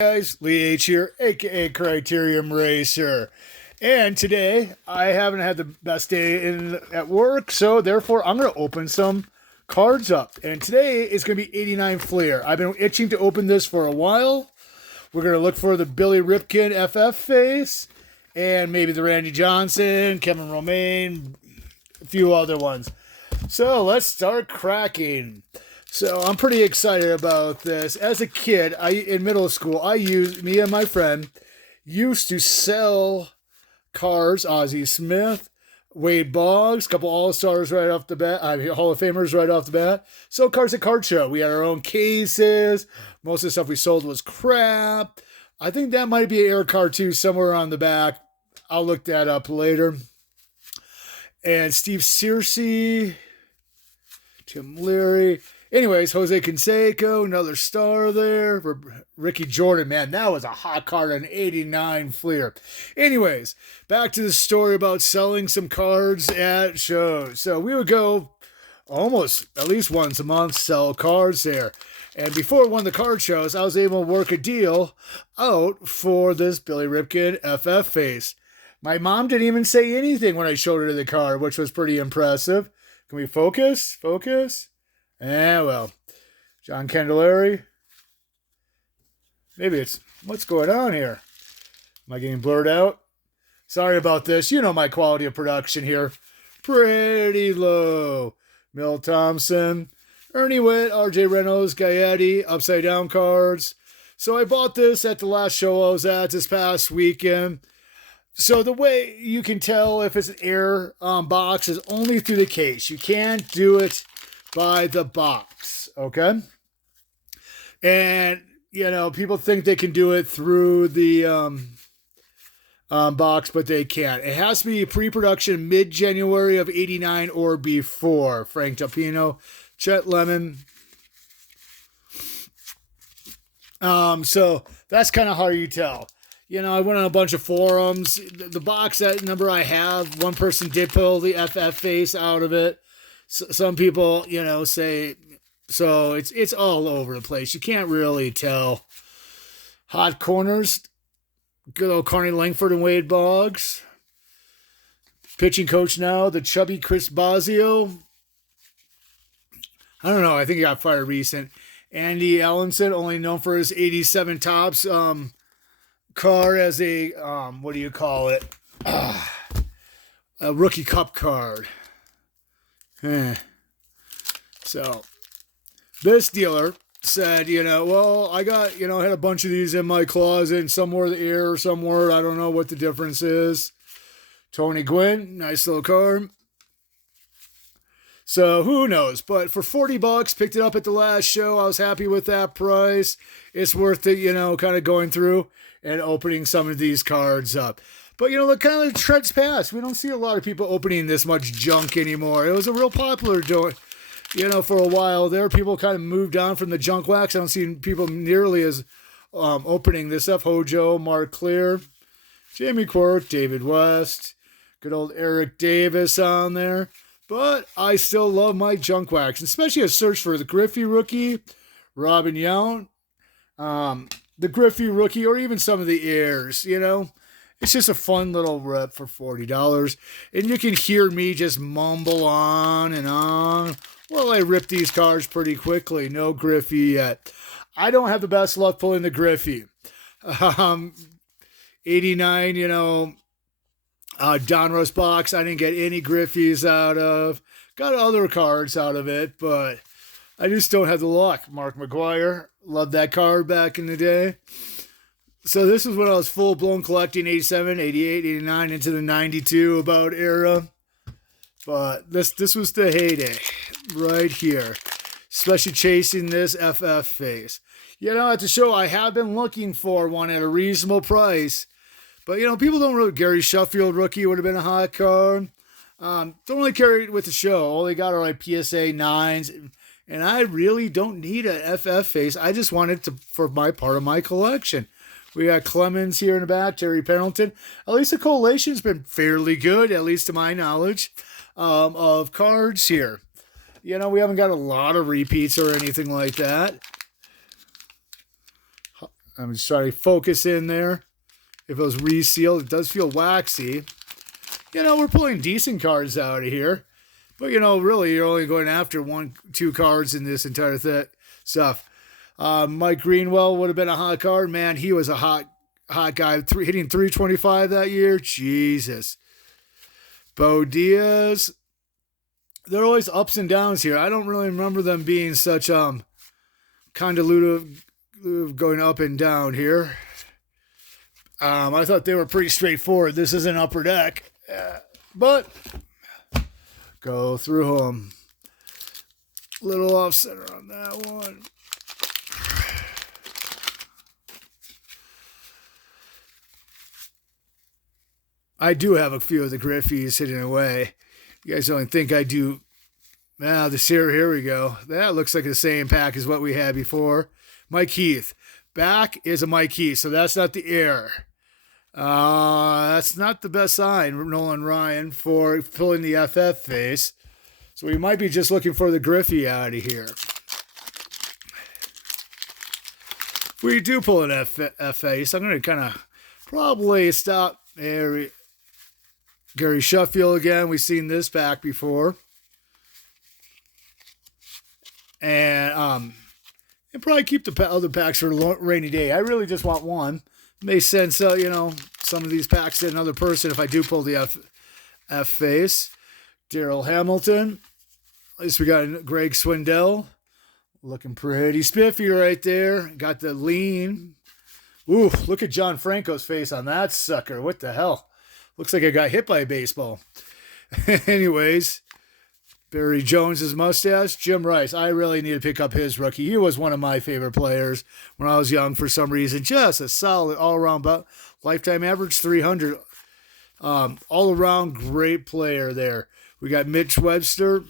Guys, Lee H here, aka Criterium Racer. And today I haven't had the best day at work, so therefore I'm going to open some cards up. And today is going to be 89 Fleer. I've been itching to open this for a while. We're going to look for the Billy Ripken FF face, and maybe the Randy Johnson, Kevin Romaine, a few other ones. So let's start cracking. So I'm pretty excited about this. As a kid, in middle school, me and my friend used to sell cars, Ozzie Smith, Wade Boggs, a couple All-Stars right off the bat, Hall of Famers right off the bat. So cars at card show. We had our own cases. Most of the stuff we sold was crap. I think that might be an air card too, somewhere on the back. I'll look that up later. And Steve Searcy, Tim Leary. Anyways, Jose Canseco, another star there. Ricky Jordan, man, that was a hot card on 89 Fleer. Anyways, back to the story about selling some cards at shows. So we would go almost at least once a month, sell cards there. And before one of the card shows, I was able to work a deal out for this Billy Ripken FF face. My mom didn't even say anything when I showed her the card, which was pretty impressive. Can we focus? Focus? Well, John Candelaria. Maybe it's, what's going on here? Am I getting blurred out? Sorry about this. You know my quality of production here. Pretty low. Mill Thompson, Ernie Witt, RJ Reynolds, Gaetti, Upside Down cards. So I bought this at the last show I was at this past weekend. So the way you can tell if it's an air box is only through the case. You can't do it by the box, okay? And, people think they can do it through the box, but they can't. It has to be pre-production mid-January of 89 or before. Frank Tapino, Chet Lemon. So that's kind of how you tell. I went on a bunch of forums. The box that number I have, one person did pull the FF face out of it. Some people, say, so it's all over the place. You can't really tell. Hot corners, good old Carney Langford and Wade Boggs. Pitching coach now, the chubby Chris Bosio. I don't know, I think he got fired recent. Andy Allenson, only known for his 87 Tops card as a, what do you call it? A rookie cup card. So this dealer said, I got, had a bunch of these in my closet and somewhere the air, somewhere, I don't know what the difference is. Tony Gwynn, nice little card. So who knows? But for $40, picked it up at the last show. I was happy with that price. It's worth it, kind of going through and opening some of these cards up. But, look, kind of the trend's past. We don't see a lot of people opening this much junk anymore. It was a real popular joint, for a while there. People kind of moved on from the junk wax. I don't see people nearly as opening this up. Hojo, Mark Clear, Jamie Quirk, David West, good old Eric Davis on there. But I still love my junk wax, especially a search for the Griffey rookie, Robin Yount, the Griffey rookie, or even some of the airs, It's just a fun little rip for $40. And you can hear me just mumble on and on. Well, I rip these cards pretty quickly. No Griffey yet. I don't have the best luck pulling the Griffey. 89, Donruss box, I didn't get any Griffies out of. Got other cards out of it, but I just don't have the luck. Mark McGuire, loved that card back in the day. So this is when I was full-blown collecting 87, 88, 89, into the 92 about era. But this was the heyday right here. Especially chasing this FF face. At the show, I have been looking for one at a reasonable price. But, people don't really... Gary Sheffield rookie would have been a hot card. Don't really carry it with the show. All they got are like PSA 9s. And I really don't need an FF face. I just want it for my part of my collection. We got Clemens here in the back, Terry Pendleton. At least the collation's been fairly good, at least to my knowledge, of cards here. We haven't got a lot of repeats or anything like that. I'm just trying to focus in there. If it was resealed, it does feel waxy. We're pulling decent cards out of here. But, really, you're only going after 2 cards in this entire stuff. Mike Greenwell would have been a hot card. Man, he was a hot guy. Hitting 325 that year. Jesus. Bo Diaz. There are always ups and downs here. I don't really remember them being such convoluted going up and down here. I thought they were pretty straightforward. This is an upper deck. But go through them. Little off center on that one. I do have a few of the Griffeys hidden away. You guys don't think I do. Here we go. That looks like the same pack as what we had before. Mike Heath. Back is a Mike Heath, so that's not the error. That's not the best sign, Nolan Ryan, for filling the FF face. So we might be just looking for the Griffey out of here. If we do pull an F face, I'm going to kind of probably stop there. Gary Sheffield again. We've seen this pack before. And probably keep the other packs for a rainy day. I really just want one. May sense, some of these packs to another person if I do pull the F face. Daryl Hamilton. At least we got Greg Swindell. Looking pretty spiffy right there. Got the lean. Ooh, look at John Franco's face on that sucker. What the hell? Looks like I got hit by a baseball. Anyways, Barry Jones's mustache. Jim Rice. I really need to pick up his rookie. He was one of my favorite players when I was young for some reason. Just a solid all-around lifetime average 300. All-around great player there. We got Mitch Webster.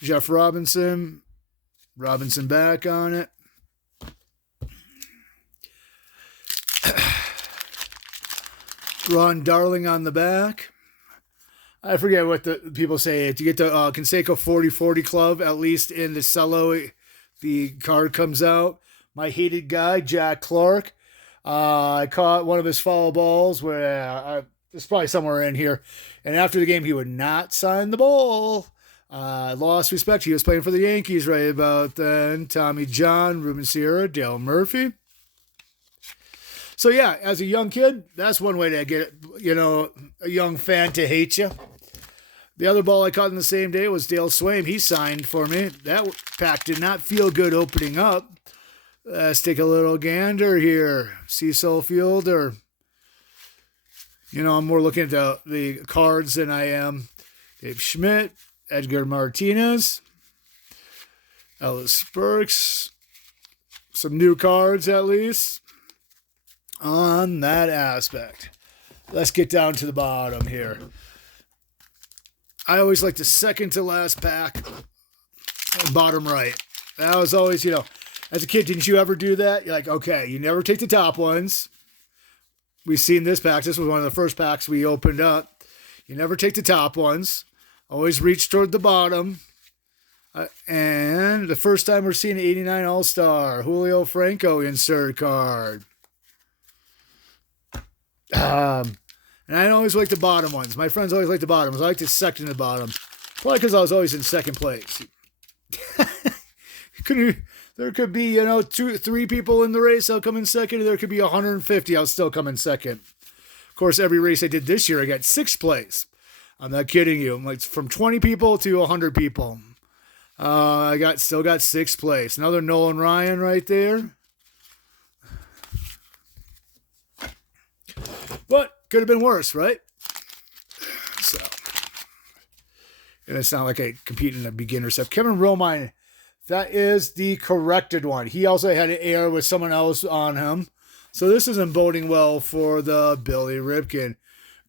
Jeff Robinson. Robinson back on it. Ron Darling on the back. I forget what the people say. If you get the Conseco 40-40 club, at least in the cello, the card comes out. My hated guy, Jack Clark. I caught one of his foul balls where it's probably somewhere in here. And after the game, he would not sign the ball. Lost respect. He was playing for the Yankees right about then. Tommy John, Ruben Sierra, Dale Murphy. So, yeah, as a young kid, that's one way to get, a young fan to hate you. The other ball I caught in the same day was Dale Swaim. He signed for me. That pack did not feel good opening up. Let's take a little gander here. Cecil Fielder. I'm more looking at the cards than I am. Dave Schmidt, Edgar Martinez, Ellis Burks. Some new cards at least on that aspect. Let's get down to the bottom here. I always like the second to last pack, bottom right. That was always, as a kid, didn't you ever do that? You're like, okay, you never take the top ones. We've seen this pack. This was one of the first packs we opened up. You never take the top ones. Always reach toward the bottom. And the first time we're seeing an 89 All-Star, Julio Franco insert card. And I always like the bottom ones. My friends always like the bottoms. I like the second to the bottom. Probably because I was always in second place. There could be, 3 people in the race. I'll come in second. There could be 150. I'll still come in second. Of course, every race I did this year, I got 6th place. I'm not kidding you. I'm like from 20 people to 100 people. I still got 6th place. Another Nolan Ryan right there. But could have been worse, right? So, and it's not like I compete in a beginner stuff. Kevin Romine, that is the corrected one. He also had an error with someone else on him. So this isn't boding well for the Billy Ripken.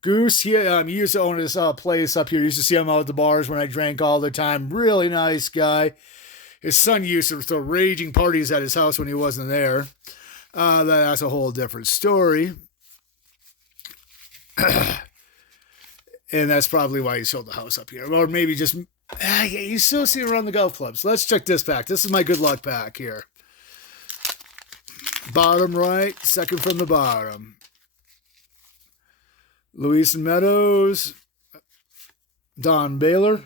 Goose, he used to own this place up here. Used to see him out at the bars when I drank all the time. Really nice guy. His son used to throw raging parties at his house when he wasn't there. That's a whole different story. And that's probably why he sold the house up here. Or maybe just, you still see him around the golf clubs. Let's check this pack. This is my good luck pack here. Bottom right, second from the bottom. Luis Meadows, Don Baylor,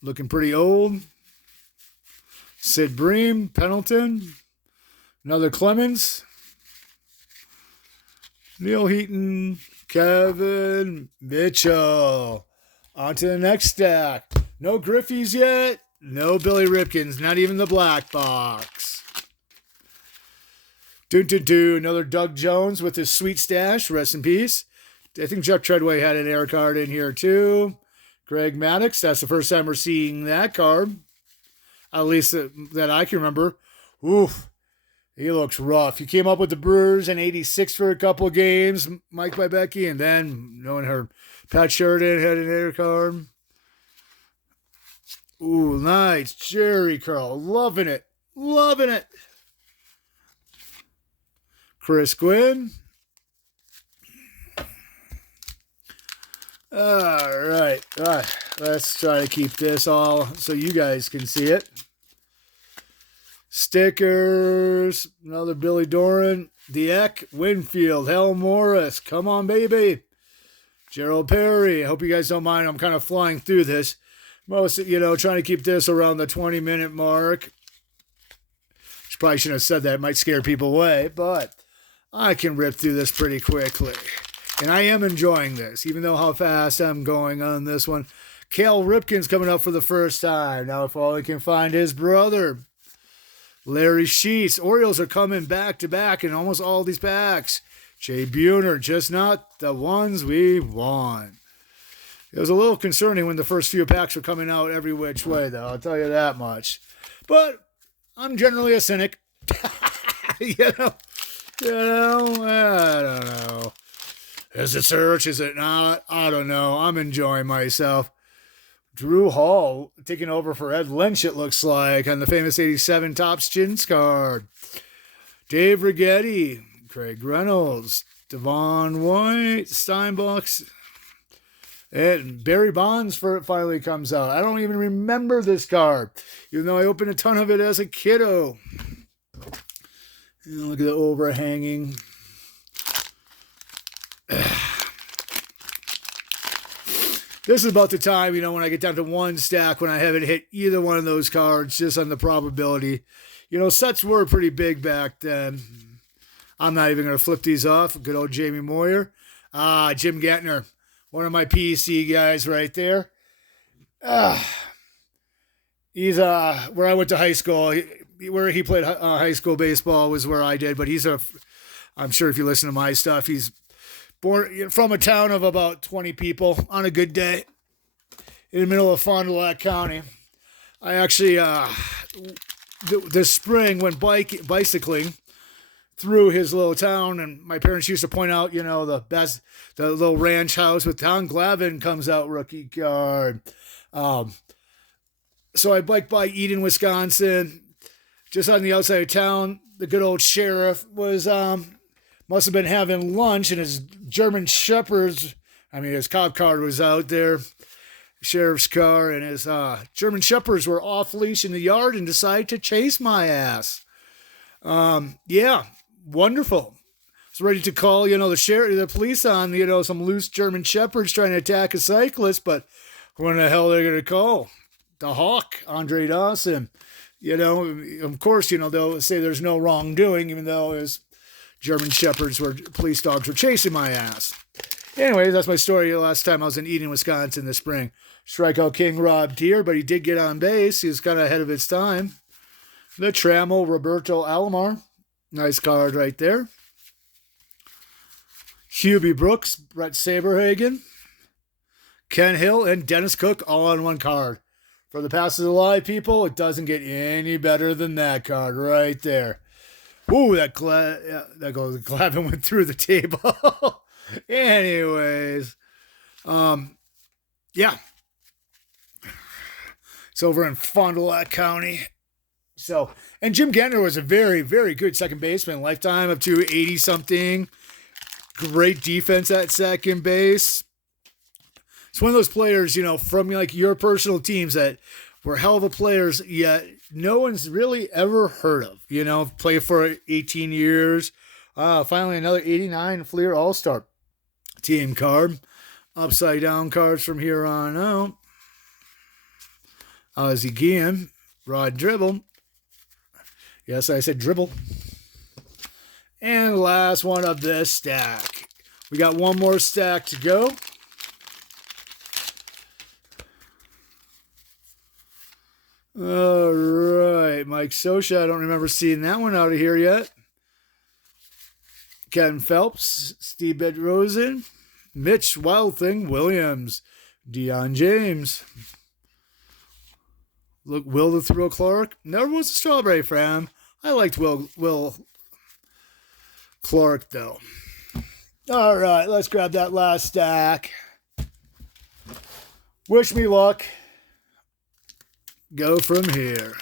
looking pretty old. Sid Bream, Pendleton, another Clemens, Neil Heaton, Kevin Mitchell. On to the next stack. No Griffeys yet. No Billy Ripkens, not even the black box. Another Doug Jones with his sweet stash. Rest in peace. I think Jeff Treadway had an air card in here too. Greg Maddox, that's the first time we're seeing that card. At least that I can remember. Oof. He looks rough. He came up with the Brewers in 86 for a couple of games. Mike by Becky, and then knowing her, Pat Sheridan had an air card. Ooh, nice. Jerry Curl. Loving it. Loving it. Chris Quinn. All right. Let's try to keep this all so you guys can see it. Stickers. Another Billy Doran. Dieck. Winfield. Hal Morris. Come on, baby. Gerald Perry. I hope you guys don't mind. I'm kind of flying through this. Most, trying to keep this around the 20-minute mark. Probably shouldn't have said that. It might scare people away, but I can rip through this pretty quickly. And I am enjoying this, even though how fast I'm going on this one. Cal Ripken's coming up for the first time. Now, if all he can find his brother. Larry Sheets. Orioles are coming back to back in almost all these packs. Jay Buhner, just not the ones we want. It was a little concerning when the first few packs were coming out every which way, though. I'll tell you that much. But I'm generally a cynic. I don't know. Is it search? Is it not? I don't know. I'm enjoying myself. Drew Hall taking over for Ed Lynch, it looks like, on the famous 87 Topps Chins card. Dave Righetti, Craig Reynolds, Devon White, Steinbucks, and Barry Bonds finally comes out. I don't even remember this card, even though I opened a ton of it as a kiddo. And look at the overhanging. This is about the time, when I get down to one stack when I haven't hit either one of those cards, just on the probability. Sets were pretty big back then. I'm not even going to flip these off. Good old Jamie Moyer. Jim Gantner, one of my PC guys right there. He's where I went to high school. Where he played high school baseball was where I did, but I'm sure if you listen to my stuff, he's born from a town of about 20 people on a good day in the middle of Fond du Lac County. I actually, this spring went bicycling through his little town, and my parents used to point out, the little ranch house with Tom Glavine comes out rookie card. So I biked by Eden, Wisconsin, just on the outside of town. The good old sheriff was, must have been having lunch, and his German Shepherds, his cop car was out there, sheriff's car, and his German Shepherds were off leash in the yard and decided to chase my ass. Yeah, wonderful. I was ready to call, the police on, some loose German Shepherds trying to attack a cyclist, but when the hell they're going to call? The Hawk, Andre Dawson. Of course, they'll say there's no wrongdoing, even though his German Shepherds police dogs were chasing my ass. Anyways, that's my story. Last time I was in Eden, Wisconsin this spring. Strikeout King robbed here, but he did get on base. He was kind of ahead of his time. The Trammell, Roberto Alomar. Nice card right there. Hubie Brooks, Brett Saberhagen, Ken Hill, and Dennis Cook all on one card. For the Passes Alive people, it doesn't get any better than that card right there. Ooh, that Glavine went through the table. Anyways, yeah. It's over in Fond du Lac County. So, and Jim Gantner was a very, very good second baseman. Lifetime of 280-something. Great defense at second base. It's one of those players, from like your personal teams that were hell of a players, yet no one's really ever heard of. You know, play for 18 years. Finally, another 89 Fleer All Star team card. Upside down cards from here on out. Ozzie Guillen, Rod Dribble. Yes, I said dribble. And last one of this stack. We got one more stack to go. All right, Mike Sosha. I don't remember seeing that one out of here yet. Ken Phelps, Steve Bedrosen, Mitch Wild Thing Williams, Deion James. Look, Will the Thrill Clark. Never was a strawberry fan. I liked Will Clark, though. All right, let's grab that last stack. Wish me luck. Go from here.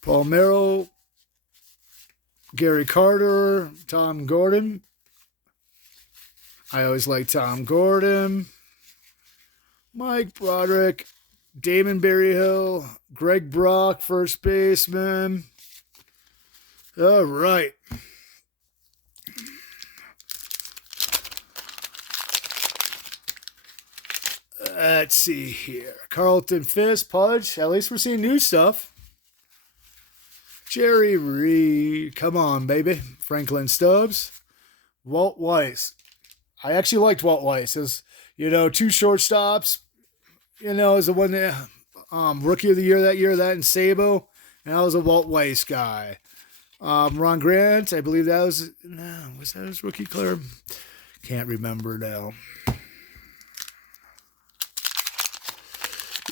Paul Merrill, Gary Carter, Tom Gordon. I always like Tom Gordon. Mike Broderick, Damon Berryhill, Greg Brock, first baseman. All right. Let's see here. Carlton Fisk, Pudge. At least we're seeing new stuff. Jerry Reed. Come on, baby. Franklin Stubbs. Walt Weiss. I actually liked Walt Weiss. His, two shortstops. Is the one that rookie of the year that year, that and Sabo. And I was a Walt Weiss guy. Ron Grant, I believe that was that his rookie clear? Can't remember now.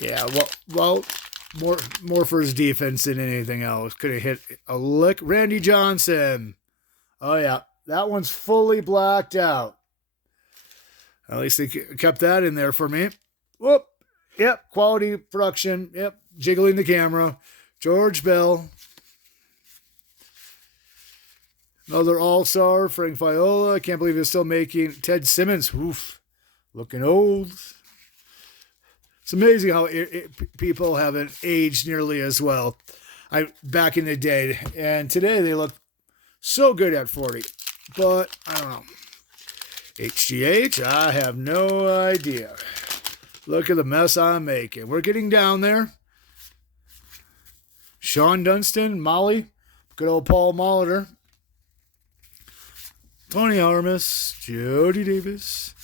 Yeah, well, more for his defense than anything else. Could have hit a lick. Randy Johnson. Oh yeah, that one's fully blacked out. At least they kept that in there for me. Whoop. Yep, quality production. Yep, jiggling the camera. George Bell. Another all-star, Frank Viola. I can't believe he's still making. Ted Simmons. Oof, looking old. It's amazing how people haven't aged nearly as well. Back in the day, and today they look so good at 40. But I don't know. HGH, I have no idea. Look at the mess I'm making. We're getting down there. Sean Dunston, Molly, good old Paul Molitor, Tony Armas, Jody Davis.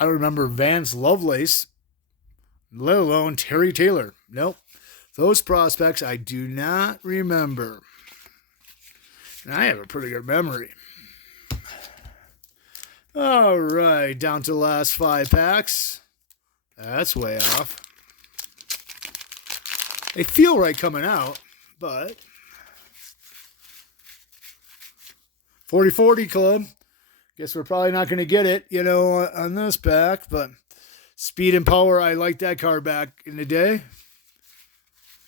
I don't remember Vance Lovelace, let alone Terry Taylor. Nope. Those prospects I do not remember. And I have a pretty good memory. All right, down to the last 5 packs. That's way off. They feel right coming out, but 40-40 club. Guess we're probably not going to get it, on this pack, but Speed and Power, I like that card back in the day.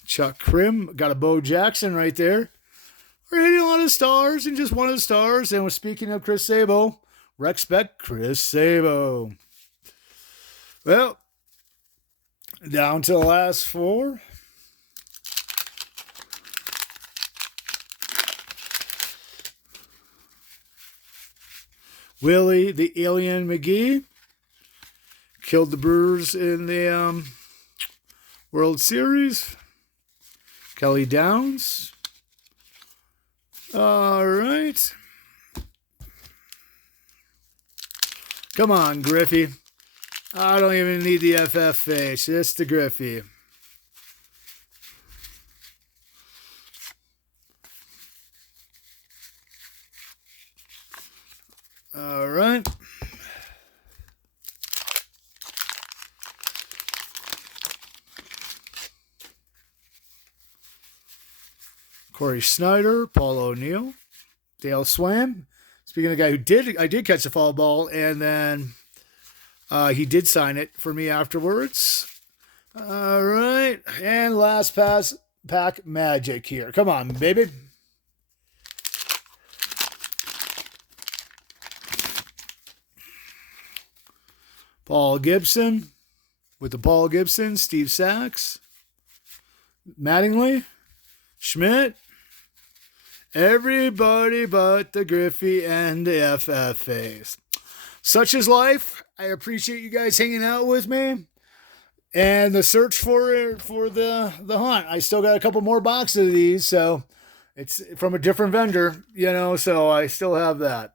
Chuck Krim, got a Bo Jackson right there. We're hitting a lot of stars and just one of the stars. And we're speaking of Chris Sabo, Respect Chris Sabo. Well, down to the last 4. Willie the Alien McGee killed the Brewers in the World Series. Kelly Downs. All right. Come on, Griffey. I don't even need the FF face. Just the Griffey. All right. Corey Snyder, Paul O'Neill, Dale Swam. Speaking of the guy I did catch a foul ball, and then he did sign it for me afterwards. All right, and last pack Magic here. Come on, baby. Paul Gibson with the Paul Gibson, Steve Sachs, Mattingly, Schmidt, everybody but the Griffey and the FFAs. Such is life. I appreciate you guys hanging out with me. And the search for the hunt. I still got a couple more boxes of these, so it's from a different vendor, so I still have that.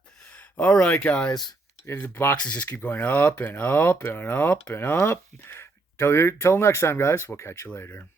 All right, guys. The boxes just keep going up and up and up and up. Till next time, guys. We'll catch you later.